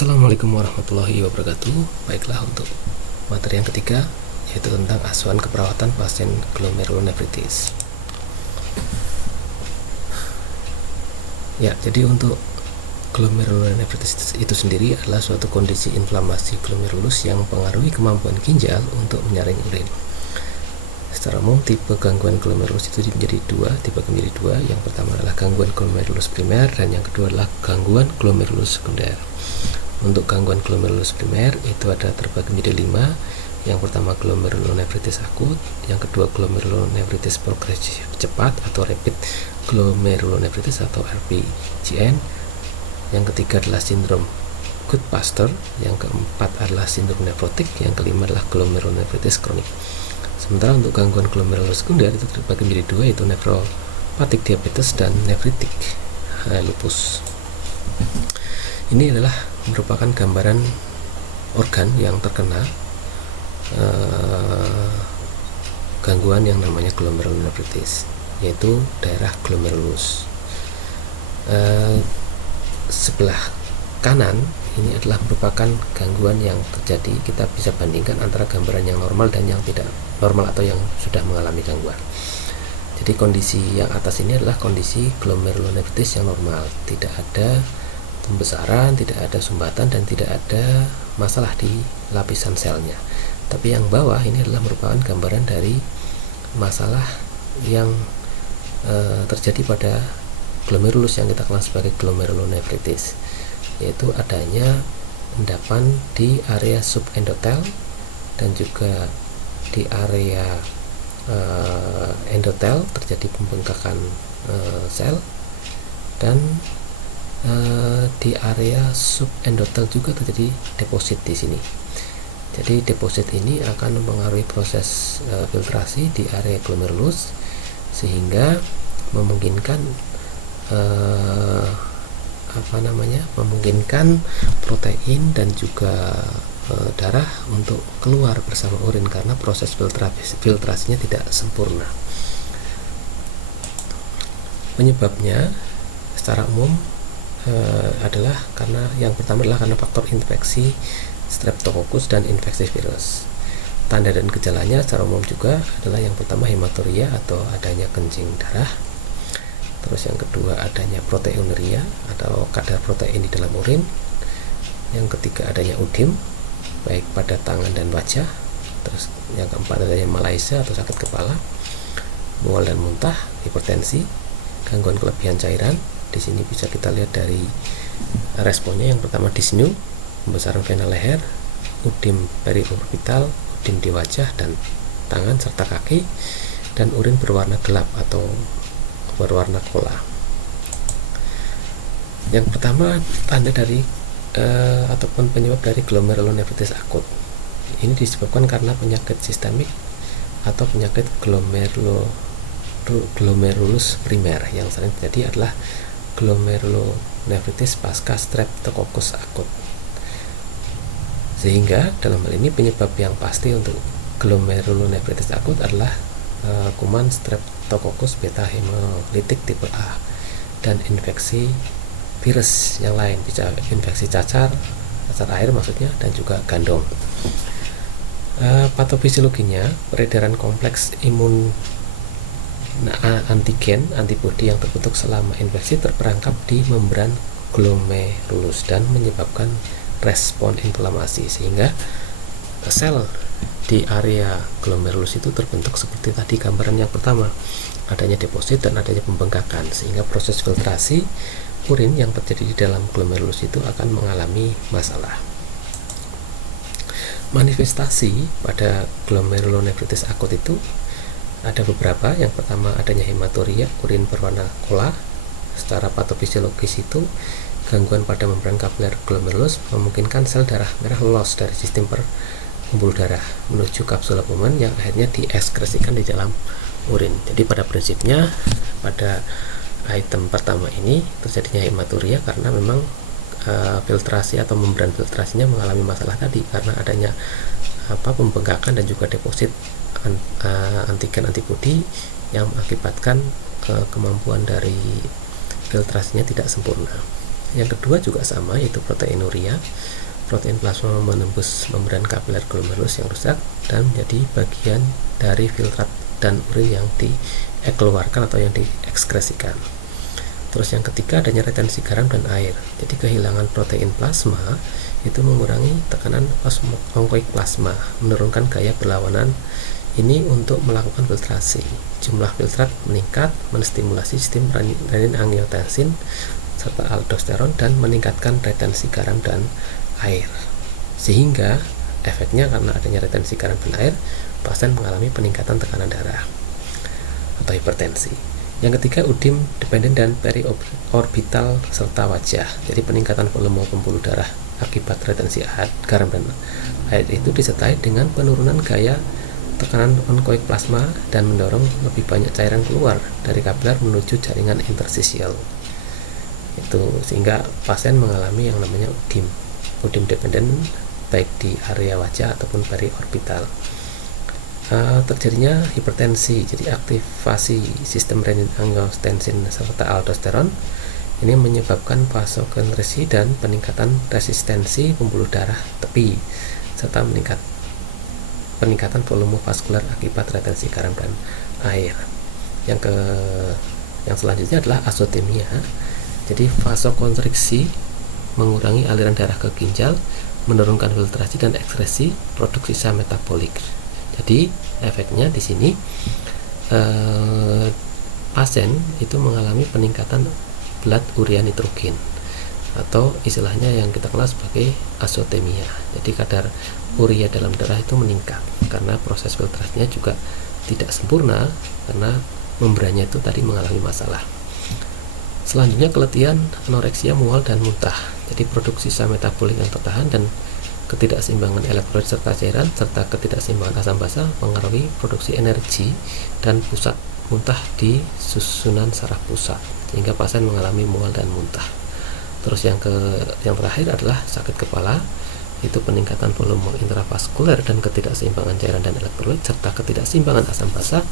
Assalamualaikum warahmatullahi wabarakatuh. Baiklah, untuk materi yang ketiga, yaitu tentang asuhan keperawatan pasien glomerulonefritis. Ya, jadi untuk glomerulonefritis itu sendiri adalah suatu kondisi inflamasi glomerulus yang mempengaruhi kemampuan ginjal untuk menyaring urin. Secara umum, tipe gangguan glomerulus itu dibagi menjadi dua. Yang pertama adalah gangguan glomerulus primer, dan yang kedua adalah gangguan glomerulus sekunder. Untuk gangguan glomerulus primer itu ada terbagi menjadi 5. Yang pertama glomerulonefritis akut, yang kedua glomerulonefritis progresif cepat atau rapid glomerulonefritis atau RPGN, yang ketiga adalah sindrom Goodpaster, yang keempat adalah sindrom nefrotik, yang kelima adalah glomerulonefritis kronik. Sementara untuk gangguan glomerulus sekunder itu terbagi menjadi 2, yaitu nefropatik diabetes dan nefritik lupus. Ini adalah merupakan gambaran organ yang terkena gangguan yang namanya glomerulonefritis, yaitu daerah glomerulus. Sebelah kanan ini adalah merupakan gangguan yang terjadi. Kita bisa bandingkan antara gambaran yang normal dan yang tidak normal atau yang sudah mengalami gangguan. Jadi kondisi yang atas ini adalah kondisi glomerulonefritis yang normal, tidak ada pembesaran, tidak ada sumbatan, dan tidak ada masalah di lapisan selnya. Tapi yang bawah ini adalah merupakan gambaran dari masalah yang terjadi pada glomerulus yang kita kenal sebagai glomerulonefritis, yaitu adanya endapan di area subendotel dan juga di area endotel, terjadi pembengkakan sel, dan di area subendotel juga terjadi deposit di sini. Jadi deposit ini akan mempengaruhi proses filtrasi di area glomerulus, sehingga memungkinkan memungkinkan protein dan juga darah untuk keluar bersama urin karena proses filtrasinya tidak sempurna. Penyebabnya secara umum adalah karena yang pertama adalah karena faktor infeksi Streptococcus dan infeksi virus. Tanda dan gejalanya secara umum juga adalah yang pertama hematuria atau adanya kencing darah. Terus yang kedua adanya proteinuria atau kadar protein di dalam urin. Yang ketiga adanya udim baik pada tangan dan wajah. Terus yang keempat adanya malaise atau sakit kepala, mual dan muntah, hipertensi, gangguan kelebihan cairan. Di sini bisa kita lihat dari responnya. Yang pertama dyspnea, pembesaran vena leher, udim periorbital, udim di wajah dan tangan serta kaki, dan urin berwarna gelap atau berwarna kola. Yang pertama tanda dari ataupun penyebab dari glomerulonefritis akut. Ini disebabkan karena penyakit sistemik atau penyakit glomerulus primer. Yang sering terjadi adalah glomerulonefritis pasca Streptococcus akut. Sehingga dalam hal ini penyebab yang pasti untuk glomerulonefritis akut adalah kuman Streptococcus beta hemolitik tipe A dan infeksi virus yang lain, bisa infeksi cacar air maksudnya, dan juga gandong. Patofisiologinya, peredaran kompleks imun antigen antibodi yang terbentuk selama infeksi terperangkap di membran glomerulus dan menyebabkan respon inflamasi, sehingga sel di area glomerulus itu terbentuk seperti tadi gambaran yang pertama, adanya deposit dan adanya pembengkakan, sehingga proses filtrasi urin yang terjadi di dalam glomerulus itu akan mengalami masalah. Manifestasi pada glomerulonefritis akut itu ada beberapa. Yang pertama adanya hematuria, urin berwarna kola. Secara patofisiologis itu gangguan pada membran kapiler glomerulus memungkinkan sel darah merah lolos dari sistem pembuluh darah menuju kapsul albumin yang akhirnya dieskresikan di dalam urin. Jadi pada prinsipnya pada item pertama ini terjadinya hematuria karena memang filtrasi atau membran filtrasinya mengalami masalah tadi karena adanya pembengkakan dan juga deposit antigen antibodi yang mengakibatkan kemampuan dari filtrasinya tidak sempurna. Yang kedua juga sama, yaitu proteinuria. Protein plasma menembus membran kapiler glomerulus yang rusak dan menjadi bagian dari filtrat dan urin yang dikeluarkan atau yang diekskresikan. Terus yang ketiga adanya retensi garam dan air. Jadi kehilangan protein plasma itu mengurangi tekanan onkoik plasma, menurunkan gaya berlawanan ini untuk melakukan filtrasi. Jumlah filtrat meningkat, menstimulasi sistem renin-angiotensin serta aldosteron dan meningkatkan retensi garam dan air. Sehingga efeknya karena adanya retensi garam dan air, pasien mengalami peningkatan tekanan darah atau hipertensi. Yang ketiga udim dependen dan periorbital serta wajah. Jadi peningkatan volume pembuluh darah akibat retensi garam dan air itu disertai dengan penurunan gaya tekanan onkoik plasma dan mendorong lebih banyak cairan keluar dari kapiler menuju jaringan interstisial. Itu sehingga pasien mengalami yang namanya udim dependen baik di area wajah ataupun periorbital. Terjadinya hipertensi, jadi aktivasi sistem renin-angiotensin serta aldosteron ini menyebabkan vasokonstriksi dan peningkatan resistensi pembuluh darah tepi serta peningkatan volume vaskular akibat retensi garam dan air. Yang selanjutnya adalah azotemia. Jadi vasokonstriksi mengurangi aliran darah ke ginjal, menurunkan filtrasi dan ekskresi produk sisa metabolik. Jadi efeknya di sini pasien itu mengalami peningkatan blood urea nitrogen atau istilahnya yang kita kenal sebagai azotemia. Jadi kadar urea dalam darah itu meningkat karena proses filtrasinya juga tidak sempurna karena membrannya itu tadi mengalami masalah. Selanjutnya keletihan, anoreksia, mual dan muntah. Jadi produksi sisa metabolik yang tertahan dan ketidakseimbangan elektrolit serta cairan serta ketidakseimbangan asam basa mengaruhi produksi energi dan pusat muntah di susunan saraf pusat sehingga pasien mengalami mual dan muntah. Terus yang terakhir adalah sakit kepala, itu peningkatan volume intravaskuler dan ketidakseimbangan cairan dan elektrolit serta ketidakseimbangan asam basa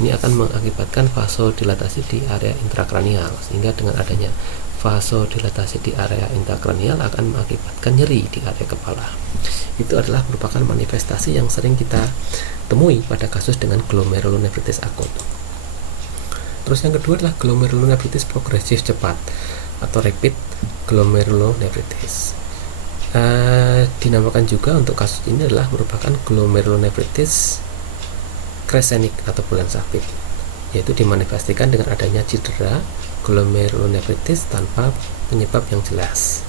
ini akan mengakibatkan vasodilatasi di area intrakranial, sehingga dengan adanya vasodilatasi di area intrakranial akan mengakibatkan nyeri di area kepala. Itu adalah merupakan manifestasi yang sering kita temui pada kasus dengan glomerulonefritis akut. Terus yang kedua adalah glomerulonefritis progresif cepat atau rapid glomerulonefritis. Dinamakan juga untuk kasus ini adalah merupakan glomerulonefritis kresenik atau bulan sabit, yaitu dimanifestasikan dengan adanya cedera glomerulonefritis tanpa penyebab yang jelas.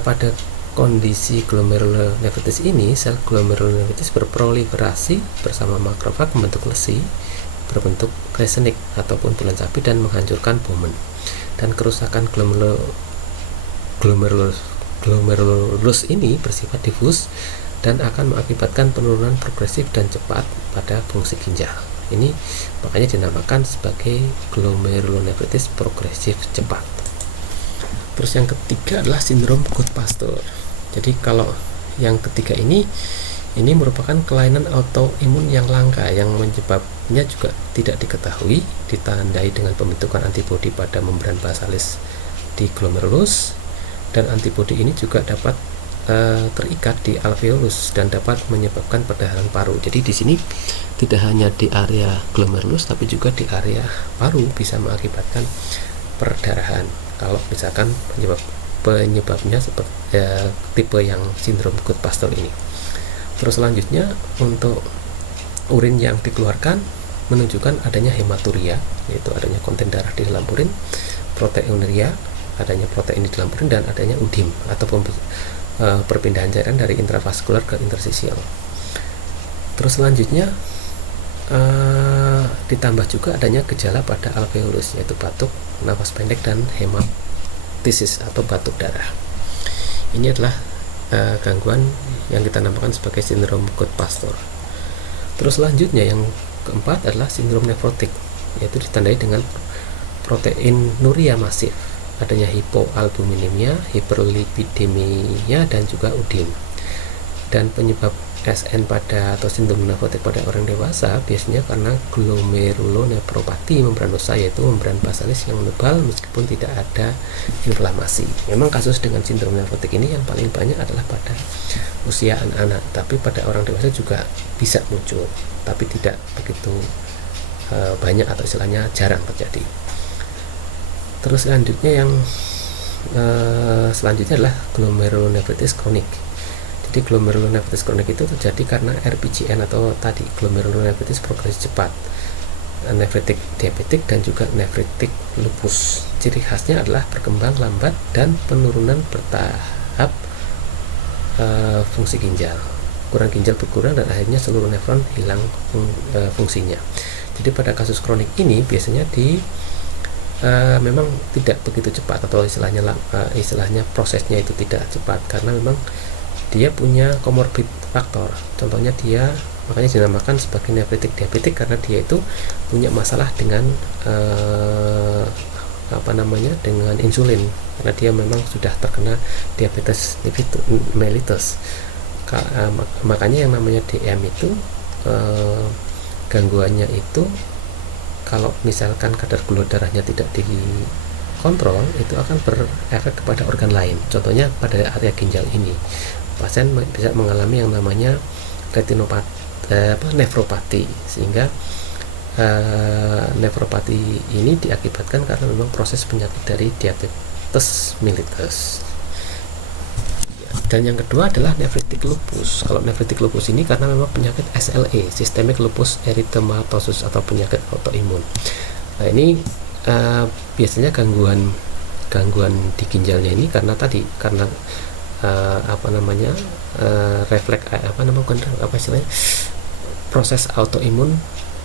Pada kondisi glomerulonefritis ini, sel glomerulonefritis berproliferasi bersama makrofag membentuk lesi berbentuk kresenik ataupun bulan sabit dan menghancurkan pomen. Dan kerusakan glomerulus ini bersifat difus dan akan mengakibatkan penurunan progresif dan cepat pada fungsi ginjal. Ini makanya dinamakan sebagai glomerulonefritis progresif cepat. Terus yang ketiga adalah sindrom Goodpasture. Jadi kalau yang ketiga ini merupakan kelainan autoimun yang langka yang menyebabnya juga tidak diketahui, ditandai dengan pembentukan antibodi pada membran basalis di glomerulus, dan antibodi ini juga dapat terikat di alveolus dan dapat menyebabkan perdahan paru. Jadi di sini tidak hanya di area glomerulus tapi juga di area paru bisa mengakibatkan perdarahan kalau misalkan penyebabnya seperti tipe yang sindrom Goodpasture ini. Terus selanjutnya untuk urin yang dikeluarkan menunjukkan adanya hematuria, yaitu adanya konten darah di dalam urin, proteinuria, adanya protein di dalam urin, dan adanya udim atau perpindahan cairan dari intravaskular ke interstisial. Terus selanjutnya ditambah juga adanya gejala pada alveolus, yaitu batuk, nafas pendek, dan hematisis atau batuk darah. Ini adalah gangguan yang kita namakan sebagai sindrom Goodpasture. Terus selanjutnya yang keempat adalah sindrom nefrotik, yaitu ditandai dengan proteinuria masif, adanya hipoalbuminemia, hiperlipidemia, dan juga udim. Dan penyebab SN pada atau sindrom nefrotik pada orang dewasa biasanya karena glomerulonefropati membran venosa, yaitu membran basalis yang menebal meskipun tidak ada inflamasi. Memang kasus dengan sindrom nefrotik ini yang paling banyak adalah pada usia anak-anak, tapi pada orang dewasa juga bisa muncul, tapi tidak begitu banyak atau istilahnya jarang terjadi. Terus selanjutnya adalah glomerulonefritis kronik. Jadi glomerulonefritis kronik itu terjadi karena RPGN atau tadi glomerulonefritis progresi cepat, nefritik diabetik dan juga nefritik lupus. Ciri khasnya adalah berkembang lambat dan penurunan bertahap fungsi ginjal. Kurang ginjal berkurang dan akhirnya seluruh nefron hilang fungsinya. Jadi pada kasus kronik ini biasanya memang tidak begitu cepat atau istilahnya prosesnya itu tidak cepat karena memang dia punya comorbid faktor. Contohnya makanya dinamakan sebagai nefritik diabetik karena dia itu punya masalah dengan dengan insulin, karena dia memang sudah terkena diabetes mellitus. Makanya yang namanya DM itu gangguannya itu kalau misalkan kadar gula darahnya tidak dikontrol itu akan berefek kepada organ lain. Contohnya pada area ginjal ini pasien bisa mengalami yang namanya nefropati, sehingga nefropati ini diakibatkan karena memang proses penyakit dari diabetes mellitus. Dan yang kedua adalah nefritik lupus. Kalau nefritik lupus ini karena memang penyakit SLE, systemic lupus erythematosus, atau penyakit autoimun. Nah, ini biasanya gangguan di ginjalnya ini karena refleks proses autoimun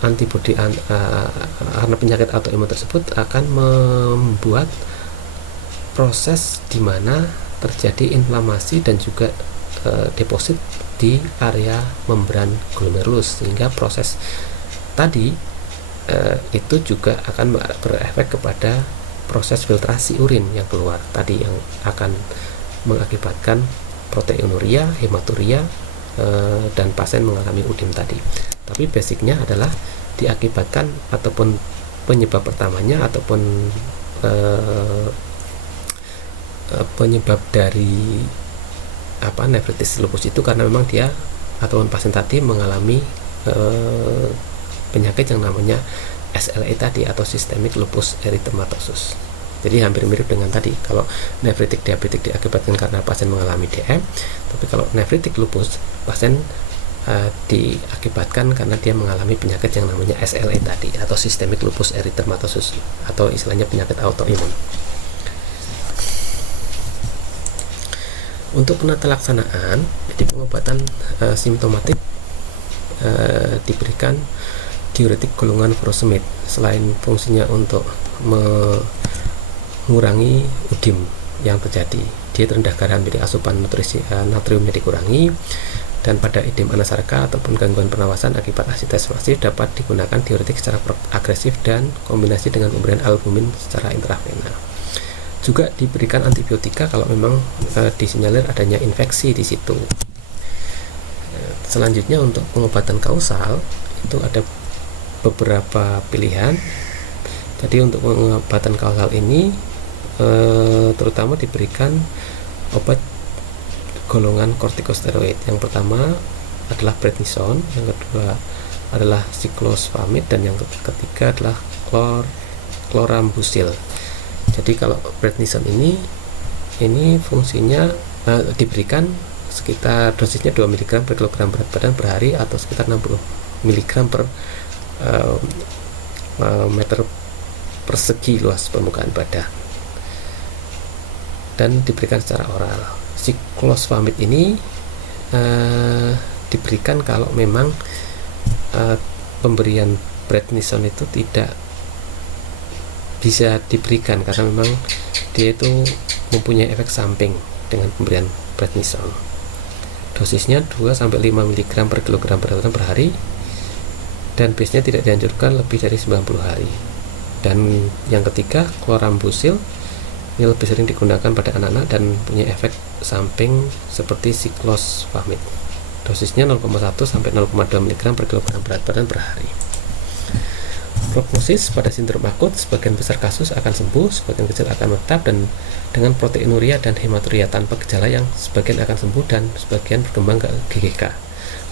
antibodi karena penyakit autoimun tersebut akan membuat proses di mana terjadi inflamasi dan juga deposit di area membran glomerulus, sehingga proses tadi itu juga akan berefek kepada proses filtrasi urin yang keluar tadi, yang akan mengakibatkan proteinuria, hematuria, dan pasien mengalami udim tadi. Tapi basicnya adalah diakibatkan ataupun penyebab pertamanya ataupun penyebab dari nefritis lupus itu karena memang dia ataupun pasien tadi mengalami penyakit yang namanya SLE tadi atau systemic lupus erythematosus. Jadi hampir mirip dengan tadi. Kalau nefritik diabetik diakibatkan karena pasien mengalami DM, tapi kalau nefritik lupus pasien diakibatkan karena dia mengalami penyakit yang namanya SLE tadi atau systemic lupus erythematosus, atau istilahnya penyakit autoimun. Untuk penata laksanaan, jadi pengobatan simptomatik diberikan diuretik golongan furosemid. Selain fungsinya untuk mengurangi udim yang terjadi, dia rendah garam, jadi asupan natriumnya dikurangi. Dan pada edem anasarka ataupun gangguan pernafasan akibat asites masif dapat digunakan diuretik secara agresif dan kombinasi dengan pemberian albumin secara intravena. Juga diberikan antibiotika kalau memang disinyalir adanya infeksi di situ. Selanjutnya untuk pengobatan kausal itu ada beberapa pilihan. Jadi untuk pengobatan kausal ini terutama diberikan obat golongan kortikosteroid. Yang pertama adalah prednison, yang kedua adalah siklosfamid, dan yang ketiga adalah chlorambucil. Jadi kalau prednison ini fungsinya diberikan sekitar dosisnya 2 mg per kilogram berat badan per hari atau sekitar 60 mg per meter persegi luas permukaan badan, dan diberikan secara oral. Siklosfamid ini diberikan kalau memang pemberian prednison itu tidak bisa diberikan karena memang dia itu mempunyai efek samping dengan pemberian prednison. Dosisnya 2-5 mg per kilogram berat badan per hari, dan biasanya tidak dianjurkan lebih dari 90 hari. Dan yang ketiga, chlorambucil ini lebih sering digunakan pada anak-anak dan punya efek samping seperti siklosfamid. Dosisnya 0,1 sampai 0,2 mg per kilogram berat badan per hari. Prognosis pada sindrom akut, sebagian besar kasus akan sembuh, sebagian kecil akan menetap dan dengan proteinuria dan hematuria tanpa gejala, yang sebagian akan sembuh dan sebagian berkembang ke GGK.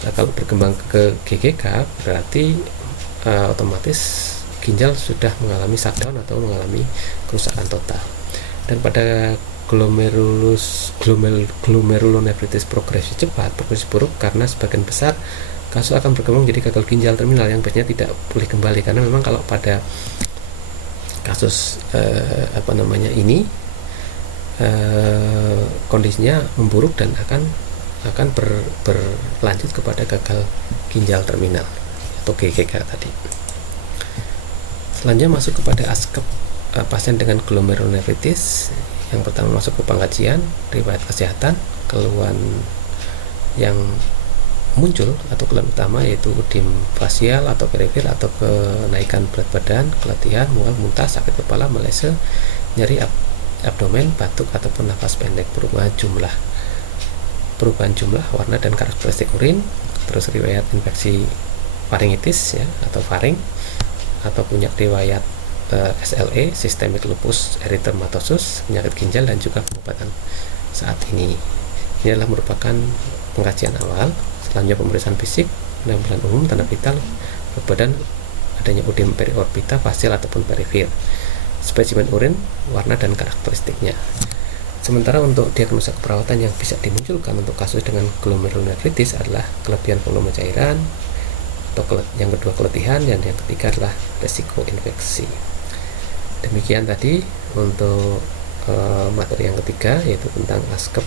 Nah, kalau berkembang ke GGK berarti otomatis ginjal sudah mengalami shutdown atau mengalami kerusakan total. Dan pada glomerulonefritis progresi cepat, progresi buruk, karena sebagian besar kasus akan berkembang jadi gagal ginjal terminal yang biasanya tidak pulih kembali, karena memang kalau pada kasus ini kondisinya memburuk dan akan berlanjut kepada gagal ginjal terminal atau GGK tadi. Selanjutnya masuk kepada ASKEP pasien dengan glomerulonefritis. Yang pertama masuk ke pengkajian, riwayat kesehatan, keluhan yang muncul atau keluhan utama yaitu ödem fasial atau perifer atau kenaikan berat badan, keletihan, mual, muntah, sakit kepala, melese, nyeri abdomen, batuk ataupun nafas pendek, perubahan jumlah, warna dan karakteristik urin, terus riwayat infeksi faringitis ya atau faring, atau punya riwayat SLE, systemic lupus erythematosus, penyakit ginjal, dan juga pengobatan saat ini. Ini adalah merupakan pengkajian awal. Selanjutnya pemeriksaan fisik, penampilan umum, tanda vital, berat badan, adanya ödem periorbita, fasial ataupun perifer, spesimen urin, warna dan karakteristiknya. Sementara untuk diagnosa keperawatan yang bisa dimunculkan untuk kasus dengan glomerulonefritis adalah kelebihan volume cairan, atau yang kedua keletihan, dan yang ketiga adalah resiko infeksi. Demikian tadi untuk materi yang ketiga, yaitu tentang ASKEP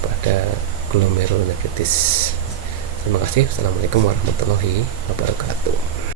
pada glomerulonefritis. Terima kasih. Assalamualaikum warahmatullahi wabarakatuh.